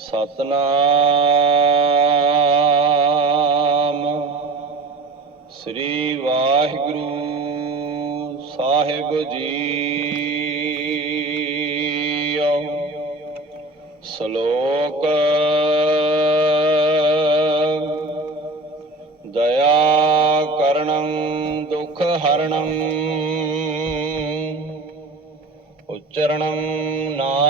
ਸਤਨਾਮ। ਸ੍ਰੀ ਵਾਹਿਗੁਰੂ ਸਾਹਿਬ ਜੀਓ ਸ਼ਲੋਕ ਦਇਆ ਕਰਣੰ ਦੁਖ ਹਰਣੰ ਉਚਰਣੰ ਨਾ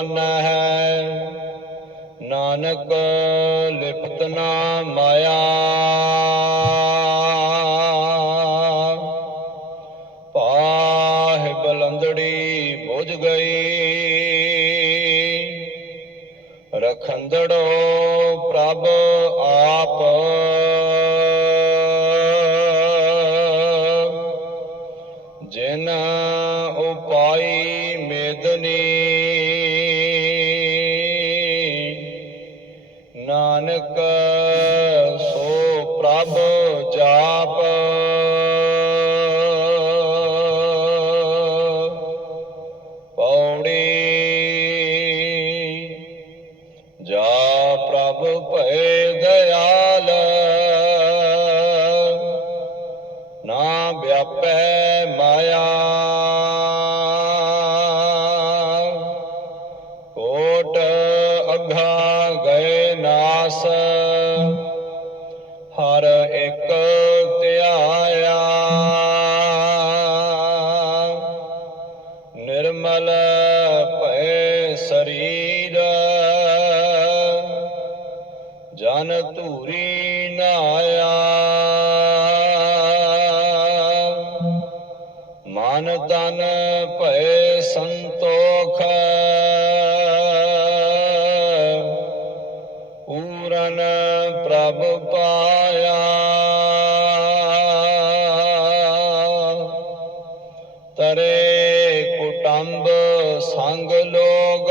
ਭਗਵਾਨ ਹੈ ਨਾਨਕ ਲਿਪਤ ਨਾ ਮਾਇਆ। ਪਾਹ ਬਲੰਦੜੀ ਬੁਝ ਗਈ। ਰਖੰਦੜੋ ਪ੍ਰਭ ਆਪ। ਜਿਨ ਉਪਾਈ ਮੇਦਨੀ ਸੋ ਪ੍ਰਭ ਜਾਪ। ਪੌੜੀ ਜਾ ਪ੍ਰਭ ਭਏ ਦਇਆਲ ਨਾ ਵਿਆਪੈ ਜਨ ਧੂਰੀ ਨਾਇਆ ਮਨ ਤਨ ਭੈ ਸੰਤੋਖ। ਪੂਰਨ ਪ੍ਰਭ ਪਾਇਆ। ਤਰੇ ਕੁਟੰਬ ਸੰਗ ਲੋਗ।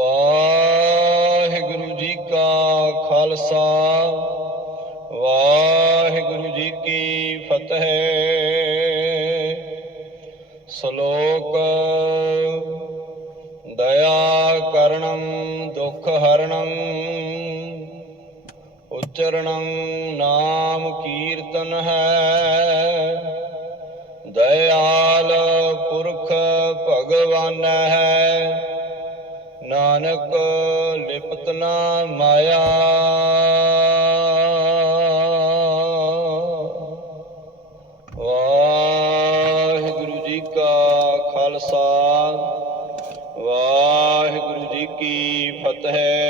ਵਾਹਿਗੁਰੂ ਜੀ ਕਾ ਖਾਲਸਾ, ਵਾਹਿਗੁਰੂ ਜੀ ਕੀ ਫਤਿਹ। ਸ਼ਲੋਕ ਦਇਆ ਕਰਣੰ ਦੁਖ ਹਰਣੰ ਉਚਰਣੰ ਨਾਮ ਕੀਰਤਨ ਹੈ। ਦਇਆਲ ਪੁਰਖ ਭਗਵਾਨ। ਹੈ ਨਾਨਕ ਲਿਪਤ ਨਾ ਮਾਇਆ। ਵਾਹਿਗੁਰੂ ਜੀ ਕਾ ਖਾਲਸਾ ਵਾਹਿਗੁਰੂ ਜੀ ਕੀ ਫਤਿਹ।